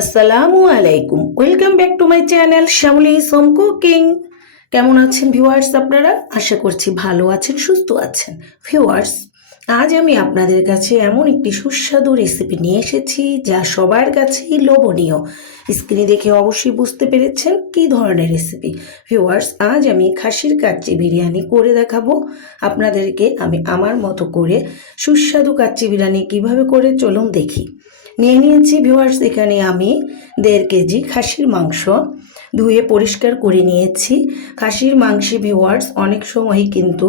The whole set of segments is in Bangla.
আসসালামু আলাইকুম, welcome back to my channel Shyamoli home cooking. কেমন আছেন ভিউয়ার্স? আপনারা আশা করছি ভালো আছেন, সুস্থ আছেন। ভিউয়ার্স, আজ আমি আপনাদের কাছে এমন একটি সুস্বাদু রেসিপি নিয়ে এসেছি যা সবার কাছেই লোভনীয়। স্ক্রিনে দেখে অবশ্যই বুঝতে পেরেছেন কী ধরনের রেসিপি। ভিউয়ার্স, আজ আমি খাসির কাচ্চি বিরিয়ানি করে দেখাবো আপনাদেরকে। আমি আমার মতো করে সুস্বাদু কাচ্চি বিরিয়ানি কিভাবে করে চলুন দেখি। নিয়ে নিয়েছি ভিউয়ার্স এখানে আমি 1.5 কেজি খাসির মাংস ধুয়ে পরিষ্কার করে নিয়েছি। খাসির মাংসে ভিউয়ার্স অনেক সময়ই কিন্তু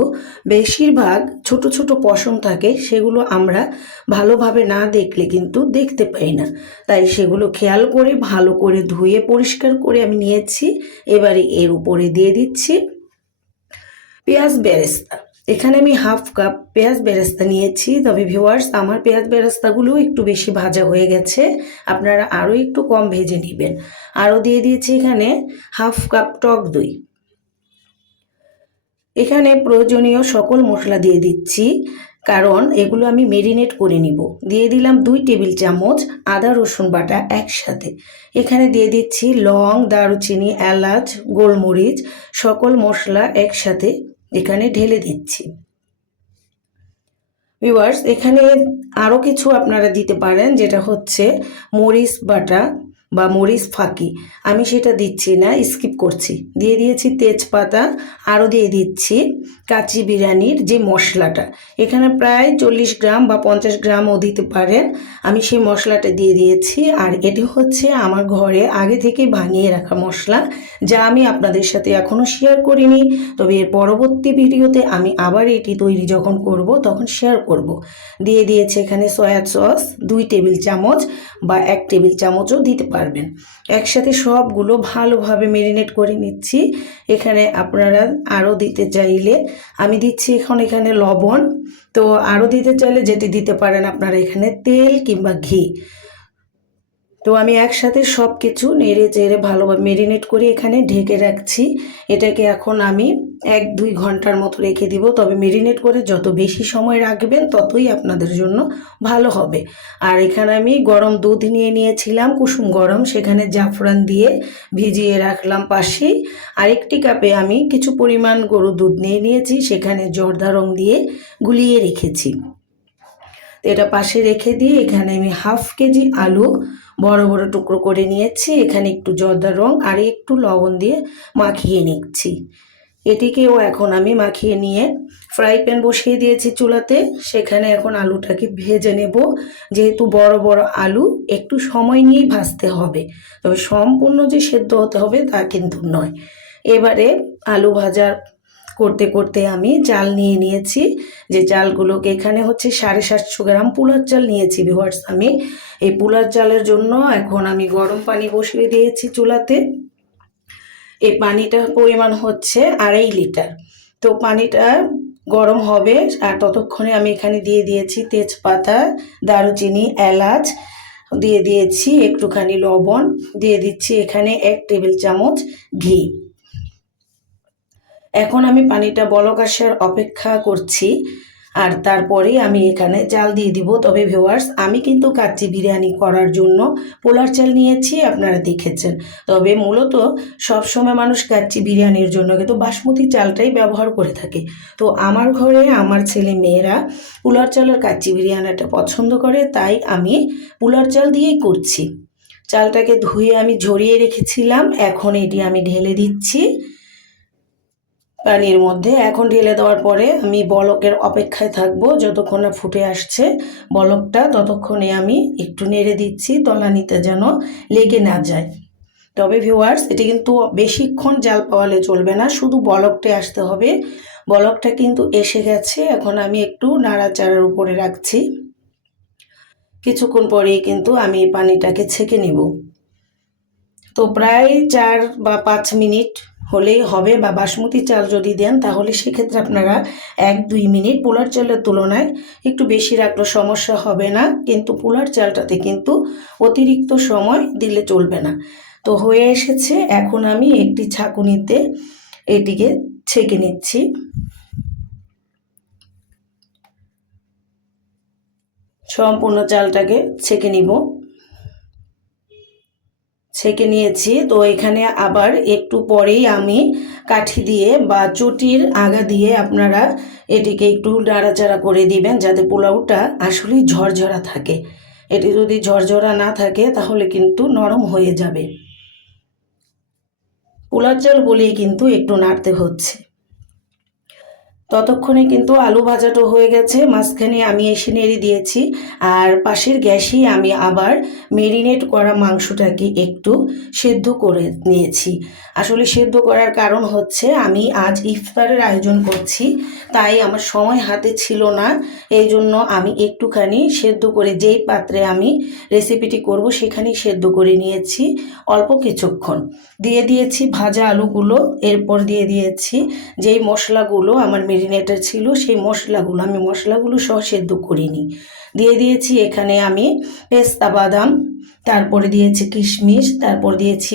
বেশিরভাগ ছোট ছোট পশম থাকে, সেগুলো আমরা ভালোভাবে না দেখলে কিন্তু দেখতে পাই না। তাই সেগুলো খেয়াল করে ভালো করে ধুয়ে পরিষ্কার করে আমি নিয়েছি। এবারে এর উপরে দিয়ে দিচ্ছি পেঁয়াজ বেরেস্তা। এখানে আমি হাফ কাপ পেঁয়াজ বেরেস্তা নিয়েছি। তবে ভিউয়ার্স, আমার পেঁয়াজ বেরেস্তাগুলো একটু বেশি ভাজা হয়ে গেছে, আপনারা আরও একটু কম ভেজে নেবেন। আরও দিয়ে দিয়েছি এখানে হাফ কাপ টক দই। এখানে প্রয়োজনীয় সকল মশলা দিয়ে দিচ্ছি, কারণ এগুলো আমি মেরিনেট করে নিব। দিয়ে দিলাম 2 টেবিল চামচ আদা রসুন বাটা একসাথে। এখানে দিয়ে দিচ্ছি লং, দারুচিনি, এলাচ, গোলমরিচ, সকল মশলা একসাথে এখানে ঢেলে দিচ্ছি। ভিউয়ার্স, এখানে আরও কিছু আপনারা দিতে পারেন, যেটা হচ্ছে মরিচ বাটা বা মরিচ ফাঁকি। আমি সেটা দিচ্ছি না, স্কিপ করছি। দিয়ে দিয়েছি তেজপাতা, আরও দিয়ে দিচ্ছি কাচ্চি বিরিয়ানির যে মশলাটা, এখানে প্রায় 40 গ্রাম বা 50 গ্রামও দিতে পারেন। আমি সেই মশলাটা দিয়ে দিয়েছি। আর এটি হচ্ছে আমার ঘরে আগে থেকে বানিয়ে রাখা মশলা, যা আমি আপনাদের সাথে এখনও শেয়ার করিনি। তবে এর পরবর্তী ভিডিওতে আমি আবার এটি তৈরি যখন করব তখন শেয়ার করব। দিয়ে দিয়েছে এখানে সয়া সস 2 টেবিল চামচ বা 1 টেবিল চামচও দিতে পারবেন। একসাথে সবগুলো ভালোভাবে মেরিনেট করে নিচ্ছি। এখানে আপনারা আরও দিতে চাইলে আমি দিচ্ছি এখানে লবণ। তো আরও দিতে চাইলে যেটি দিতে পারেন আপনারা এখানে তেল কিংবা ঘি। তো আমি একসাথে সব কিছু নেড়ে চেড়ে ভালোভাবে মেরিনেট করে এখানে ঢেকে রাখছি। এটাকে এখন আমি 1-2 ঘন্টার মতো রেখে দিব। তবে মেরিনেট করে যত বেশি সময় রাখবেন ততই আপনাদের জন্য ভালো হবে। আর এখানে আমি গরম দুধ নিয়ে নিয়েছিলাম, কুসুম গরম, সেখানে জাফরান দিয়ে ভিজিয়ে রাখলাম পাশেই। আরেকটি কাপে আমি কিছু পরিমাণ গরুর দুধ নিয়ে নিয়েছি, সেখানে জর্দা রং দিয়ে গুলিয়ে রেখেছি। এটা পাশে রেখে দিয়ে এখানে আমি হাফ কেজি আলু বড় বড় টুকরো করে নিয়েছি। এখানে একটু জর্দা রং আর একটু লবণ দিয়ে মাখিয়ে নিচ্ছি। এটিকেও এখন আমি মাখিয়ে নিয়ে ফ্রাই প্যান বসিয়ে দিয়েছি চুলাতে। সেখানে এখন আলুটাকে ভেজে নেব। যেহেতু বড় বড় আলু, একটু সময় নিয়েই ভাজতে হবে, তবে সম্পূর্ণ যে সেদ্ধ হতে হবে তা কিন্তু নয়। এবারে আলু ভাজার করতে করতে আমি চাল নিয়ে নিয়েছি। যে চালগুলোকে এখানে হচ্ছে 750 গ্রাম পোলার চাল নিয়েছি ভিউয়ার্স। আমি এই পোলার চালের জন্য এখন আমি গরম পানি বসিয়ে দিয়েছি চুলাতে। এই পানিটার পরিমাণ হচ্ছে 2.5 লিটার। তো পানিটা গরম হবে, আর ততক্ষণে আমি এখানে দিয়ে দিয়েছি তেজপাতা, দারুচিনি, এলাচ, দিয়ে দিয়েছি একটুখানি লবণ, দিয়ে দিচ্ছি এখানে 1 টেবিল চামচ ঘি। এখন আমি পানিটা বলক আসার অপেক্ষা করছি, আর তারপরে আমি এখানে চাল দিয়ে দিব। তবে ভিউয়ার্স, আমি কিন্তু কাচ্চি বিরিয়ানি করার জন্য পোলার চাল নিয়েছি, আপনারা দেখেছেন। তবে মূলত সবসময় মানুষ কাচ্চি বিরিয়ানির জন্য কিন্তু বাসমতি চালটাই ব্যবহার করে থাকে। তো আমার ঘরে আমার ছেলে মেয়েরা পোলার চালের কাচ্চি বিরিয়ানিটা পছন্দ করে, তাই আমি পোলার চাল দিয়েই করছি। চালটাকে ধুয়ে আমি ঝরিয়ে রেখেছিলাম, এখন এটি আমি ঢেলে দিচ্ছি পানির মধ্যে। এখন ঢেলে দেওয়ার পরে আমি বলকের অপেক্ষায় থাকবো যতক্ষণ না ফুটে আসছে বলকটা, ততক্ষণে আমি একটু নেড়ে দিচ্ছি তলানিতে যেন লেগে না যায়। তবে ভিউয়ার্স, এটি কিন্তু বেশিক্ষণ জাল পাওয়ালে চলবে না, শুধু বলকটা আসতে হবে। বলকটা কিন্তু এসে গেছে, এখন আমি একটু নাড়াচাড়ার উপরে রাখছি। কিছুক্ষণ পরেই কিন্তু আমি পানিটাকে ছেঁকে নিব। তো প্রায় 4 বা 5 মিনিট হলেই হবে, বা বাসমতি চাল যদি দেন তাহলে সেক্ষেত্রে আপনারা 1-2 মিনিট পোলার চালের তুলনায় একটু বেশি রাখলে সমস্যা হবে না। কিন্তু পোলার চালটাতে কিন্তু অতিরিক্ত সময় দিলে চলবে না। তো হয়ে এসেছে, এখন আমি একটি ছাঁকুনিতে এটিকে ছেঁকে নিচ্ছি। সম্পূর্ণ চালটাকে ছেঁকে নিব। ছেঁকে নিয়েছি। তো এখানে আবার একটু পরেই আমি কাঠি দিয়ে বা চটির আগা দিয়ে আপনারা এটিকে একটু নাড়াচাড়া করে দিবেন, যাতে পোলাওটা আসলেই ঝরঝরা থাকে। এটি যদি ঝরঝরা না থাকে তাহলে কিন্তু নরম হয়ে যাবে। পোলার চাল বলেই কিন্তু একটু নাড়তে হচ্ছে। ততক্ষণে কিন্তু আলু ভাজাটা হয়ে গেছে, মাঝখানে আমি এসে নেড়ে দিয়েছি। আর পাশের গ্যাসেই আমি আবার মেরিনেট করা মাংসটাকে একটু সেদ্ধ করে নিয়েছি। আসলে সেদ্ধ করার কারণ হচ্ছে আমি আজ ইফতারের আয়োজন করছি, তাই আমার সময় হাতে ছিল না। এই জন্য আমি একটুখানি সেদ্ধ করে, যেই পাত্রে আমি রেসিপিটি করব সেখানেই সেদ্ধ করে নিয়েছি অল্প কিছুক্ষণ। দিয়ে দিয়েছি ভাজা আলুগুলো, এরপর দিয়ে দিয়েছি যেই মশলাগুলো আমার মেরিনেটের ছিল সেই মশলাগুলো, আমি মশলাগুলো সহ সেদ্ধ করিনি। দিয়ে দিয়েছি এখানে আমি পেস্তা বাদাম, তারপরে দিয়েছি কিশমিশ, তারপর দিয়েছি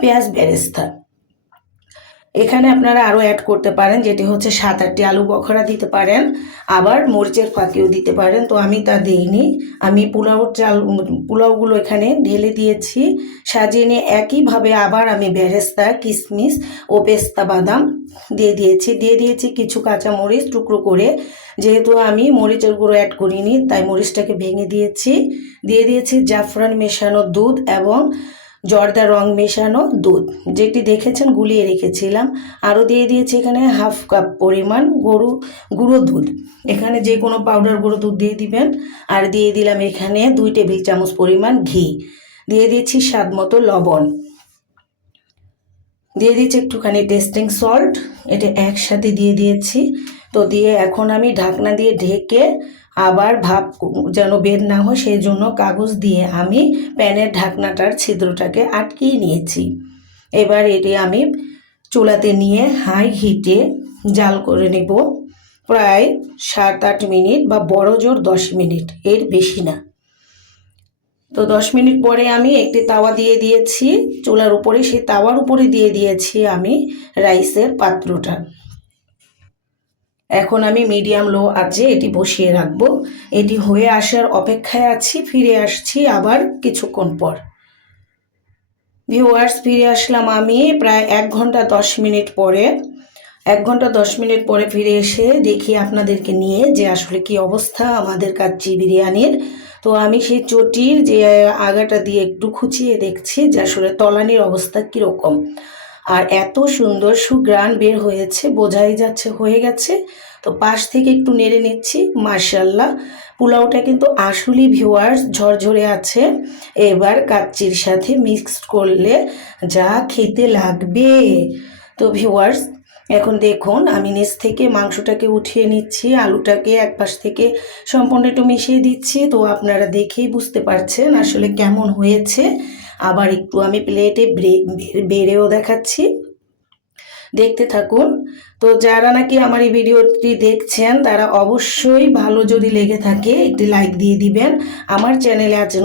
পেঁয়াজ বেরেস্তা। এখানে আপনারা আরও অ্যাড করতে পারেন, যেটি হচ্ছে 7-8টি আলু বখরা দিতে পারেন, আবার মরিচের ফাঁকিও দিতে পারেন। তো আমি তা দিইনি। আমি পোলাওগুলো এখানে ঢেলে দিয়েছি, সাজিয়ে নিয়ে একইভাবে আবার আমি বেরেস্তা, কিশমিশ ও পেস্তা বাদাম দিয়ে দিয়েছি কিছু কাঁচা মরিচ টুকরো করে। যেহেতু আমি মরিচের গুঁড়ো অ্যাড করিনি তাই মরিচটাকে ভেঙে দিয়ে দিয়েছি জাফরান মেশানো দুধ এবং জর্দা রং মেশানো দুধ, যেটি দেখেছেন গুলিয়ে রেখেছিলাম। আরও দিয়ে দিয়েছি এখানে হাফ কাপ পরিমাণ গুঁড়ো দুধ। এখানে যে কোনো পাউডার গুঁড়ো দুধ দিয়ে দিবেন। আর দিয়ে দিলাম এখানে 2 টেবিল চামচ পরিমাণ ঘি। দিয়ে দিয়েছি স্বাদ মতো লবণ। দিয়ে দিয়েছি একটুখানি টেস্টিং সল্ট, এটা একসাথে দিয়ে দিয়েছি। তো দিয়ে এখন আমি ঢাকনা দিয়ে ঢেকে আবার ভাপ যেন বের না হয় সেই জন্য কাগজ দিয়ে আমি প্যানের ঢাকনাটার ছিদ্রটাকে আটকিয়ে নিয়েছি। এবার এটি আমি চুলাতে নিয়ে হাই হিটে জাল করে নেব প্রায় 7-8 মিনিট বা বড় জোর 10 মিনিট, এর বেশি না। তো 10 মিনিট পরে আমি একটি তাওয়া দিয়ে দিয়েছি চুলার উপরে, সেই তাওয়ার উপরে দিয়ে দিয়েছি আমি রাইসের পাত্রটা। এখন আমি মিডিয়াম লো আঁচে এটি বসিয়ে রাখবো। এটি হয়ে আসার অপেক্ষায় আছি, ফিরে আসছি আবার কিছুক্ষণ পর। ভিউয়ার্স, ফিরে আসলাম আমি প্রায় 1 ঘন্টা 10 মিনিট পরে। 1 ঘন্টা 10 মিনিট পরে ফিরে এসে দেখি আপনাদেরকে নিয়ে যে আসলে কি অবস্থা আমাদের কাচ্চি বিরিয়ানির। তো আমি সেই চটির যে আগাটা দিয়ে একটু খুঁচিয়ে দেখছি যে আসলে তলানির অবস্থা কীরকম। আর এত সুন্দর সুঘ্রাণ বের হয়েছে, বোঝাই যাচ্ছে হয়ে গেছে। তো পাশ থেকে একটু নেড়ে নিচ্ছি, মাশাআল্লাহ পোলাওটা কিন্তু আসলেই ভিউয়ার্স ঝরঝরে আছে। এবার কাচ্চির সাথে মিক্সড করলে যা খেতে লাগবে। তো ভিউয়ার্স, এখন দেখুন আমি নিচ থেকে মাংসটাকে উঠিয়ে নিচ্ছি, আলুটাকে এক পাশ থেকে সম্পূর্ণ একটু মিশিয়ে দিচ্ছি। তো আপনারা দেখেই বুঝতে পারছেন আসলে কেমন হয়েছে। আবার একটু আমি প্লেটে বেড়েও দেখাচ্ছি, দেখতে থাকুন। তো যারা নাকি আমার এই ভিডিওটি দেখছেন তারা অবশ্যই ভালো যদি লেগে থাকে একটি লাইক দিয়ে দিবেন। আমার চ্যানেলে আছেন